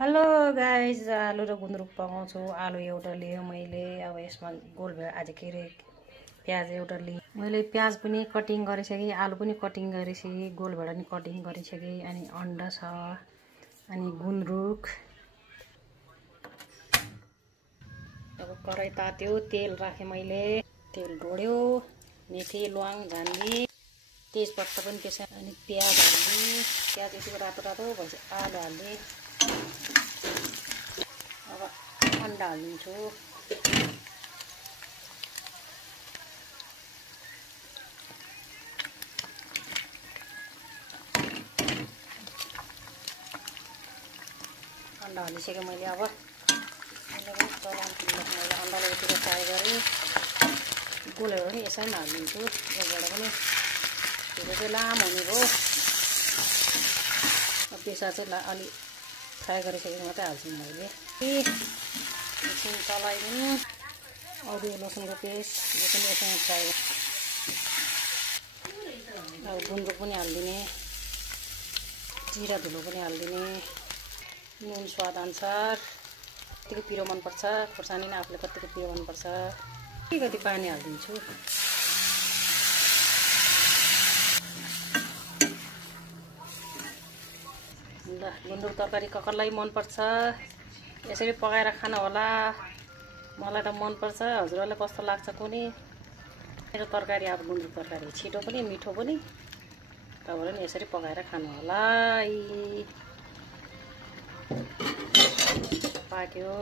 Hello guys, आलु र गुन्द्रुक पकाउँछु। आलु एउटा लिएँ मैले, अब यसमा गोल भयो आज के अरे प्याज एउटा लिएँ मैले। प्याज पनि कटिङ गरिसकेँ, आलु पनि कटिङ गरिसकेँ, गोल भएर पनि कटिङ गरिसकेँ। अनि अन्डा छ, अनि गुन्द्रुक। अब कराई तात्यो, तेल राखेँ मैले, तेल ढोड्यो, मेथी ल्वाङ झान्दी तेजपत्ता पनि त्यसै, अनि प्याज हाल्ने। प्याज यतिको रातो रातो भएपछि आलु हाल्ने। अब अन्डा हालिदिन्छु। अन्डा हालिसकेँ मैले। अब मैले अन्डालाई यतिको फ्राई गरेँ, गोलेर पनि यसैमा हालिदिन्छु। यसबाट पनि त्यो चाहिँ लामो हुने भयो। पेसा चाहिँ अलिक फ्राई गरिसकेको मात्रै हाल्छु मैले। एकछिन चलाइदिउँ। अदुवा लसुनको पेस्ट यो पनि यसैमा फ्राई। अब गुन्द्रुक पनि हालिदिने, जिरा धुलो पनि हालिदिने, नुन स्वाद अनुसार। कतिको पिरो मनपर्छ, खोर्सानी नै आफूले कतिको पिरो मनपर्छ, कति पानी हालिदिन्छु। ल, गुन्द्रुक तरकारी कसलाई मनपर्छ यसरी पकाएर खानु होला। मलाई त मनपर्छ, हजुरहरूलाई कस्तो लाग्छ कुनै। मेरो तरकारी अब गुन्द्रुक तरकारी छिटो पनि मिठो पनि। तपाईँहरूले पनि यसरी पकाएर खानु होला। पाक्यो।